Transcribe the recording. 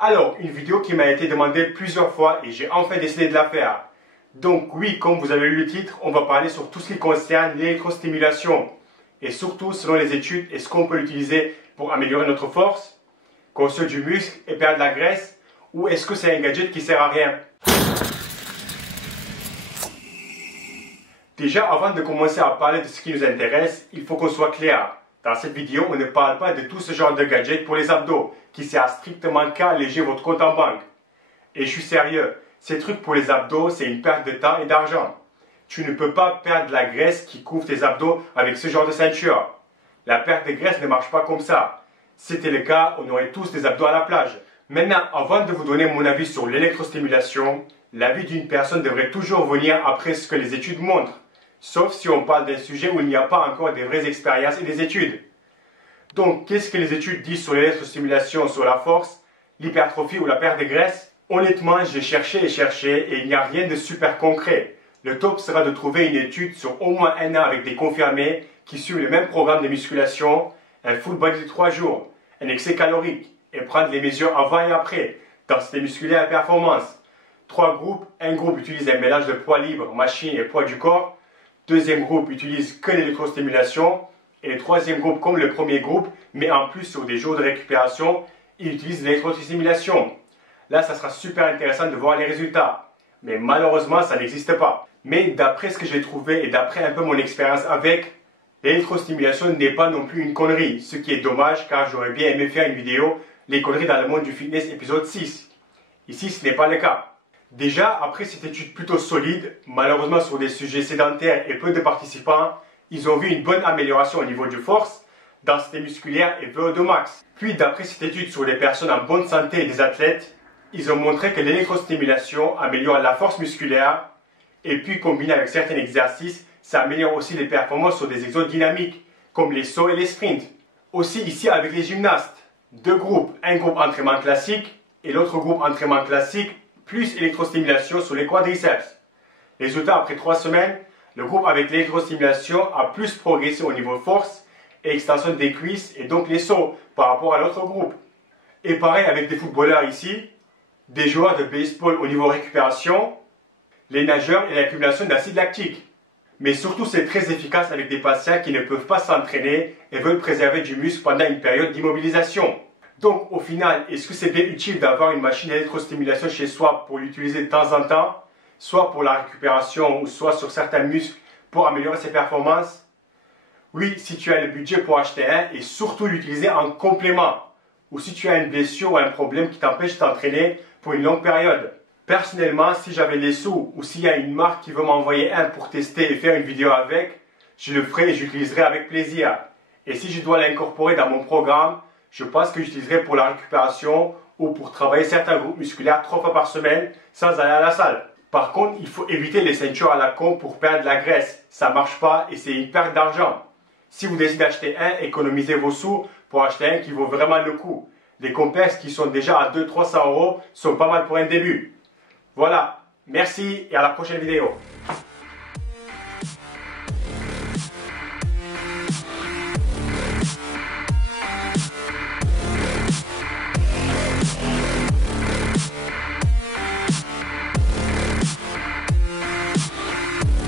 Alors, une vidéo qui m'a été demandée plusieurs fois et j'ai enfin décidé de la faire. Donc oui, comme vous avez lu le titre, on va parler sur tout ce qui concerne l'électrostimulation. Et surtout, selon les études, est-ce qu'on peut l'utiliser pour améliorer notre force, construire du muscle et perdre de la graisse, ou est-ce que c'est un gadget qui sert à rien? Déjà, avant de commencer à parler de ce qui nous intéresse, il faut qu'on soit clair. Dans cette vidéo, on ne parle pas de tout ce genre de gadget pour les abdos, qui sert strictement qu'à alléger votre compte en banque. Et je suis sérieux, ces trucs pour les abdos, c'est une perte de temps et d'argent. Tu ne peux pas perdre de la graisse qui couvre tes abdos avec ce genre de ceinture. La perte de graisse ne marche pas comme ça. Si c'était le cas, on aurait tous des abdos à la plage. Maintenant, avant de vous donner mon avis sur l'électrostimulation, l'avis d'une personne devrait toujours venir après ce que les études montrent. Sauf si on parle d'un sujet où il n'y a pas encore des vraies expériences et des études. Donc, qu'est-ce que les études disent sur l'électrostimulation, sur la force, l'hypertrophie ou la perte de graisse? Honnêtement, j'ai cherché et il n'y a rien de super concret. Le top sera de trouver une étude sur au moins un an avec des confirmés qui suivent le même programme de musculation, un full body de 3 jours, un excès calorique et prendre les mesures avant et après, densité musculaire et performance. 3 groupes, un groupe utilise un mélange de poids libre, machine et poids du corps. Deuxième groupe utilise que l'électrostimulation. Et le troisième groupe, comme le premier groupe, mais en plus sur des jours de récupération, il utilise l'électrostimulation. Là, ça sera super intéressant de voir les résultats. Mais malheureusement, ça n'existe pas. Mais d'après ce que j'ai trouvé et d'après un peu mon expérience avec, l'électrostimulation n'est pas non plus une connerie. Ce qui est dommage car j'aurais bien aimé faire une vidéo « Les conneries dans le monde du fitness » épisode 6. Ici, ce n'est pas le cas. Déjà, après cette étude plutôt solide, malheureusement sur des sujets sédentaires et peu de participants, ils ont vu une bonne amélioration au niveau de force, densité musculaire et VO2 max. Puis d'après cette étude sur les personnes en bonne santé et des athlètes, ils ont montré que l'électrostimulation améliore la force musculaire et puis combiné avec certains exercices, ça améliore aussi les performances sur des exos dynamiques comme les sauts et les sprints. Aussi ici avec les gymnastes, 2 groupes, un groupe entraînement classique et l'autre groupe entraînement classique plus électrostimulation sur les quadriceps. Résultat, après 3 semaines, le groupe avec l'électrostimulation a plus progressé au niveau force et extension des cuisses et donc les sauts par rapport à l'autre groupe. Et pareil avec des footballeurs ici, des joueurs de baseball au niveau récupération, les nageurs et l'accumulation d'acide lactique. Mais surtout, c'est très efficace avec des patients qui ne peuvent pas s'entraîner et veulent préserver du muscle pendant une période d'immobilisation. Donc, au final, est-ce que c'est bien utile d'avoir une machine d'électrostimulation chez soi pour l'utiliser de temps en temps, soit pour la récupération ou soit sur certains muscles pour améliorer ses performances? Oui, si tu as le budget pour acheter un et surtout l'utiliser en complément, ou si tu as une blessure ou un problème qui t'empêche de t'entraîner pour une longue période. Personnellement, si j'avais les sous ou s'il y a une marque qui veut m'envoyer un pour tester et faire une vidéo avec, je le ferai et j'utiliserai avec plaisir. Et si je dois l'incorporer dans mon programme, je pense que j'utiliserai pour la récupération ou pour travailler certains groupes musculaires 3 fois par semaine sans aller à la salle. Par contre, il faut éviter les ceintures à la con pour perdre de la graisse. Ça ne marche pas et c'est une perte d'argent. Si vous décidez d'acheter un, économisez vos sous pour acheter un qui vaut vraiment le coup. Les complexe qui sont déjà à 200-300 € sont pas mal pour un début. Voilà, merci et à la prochaine vidéo.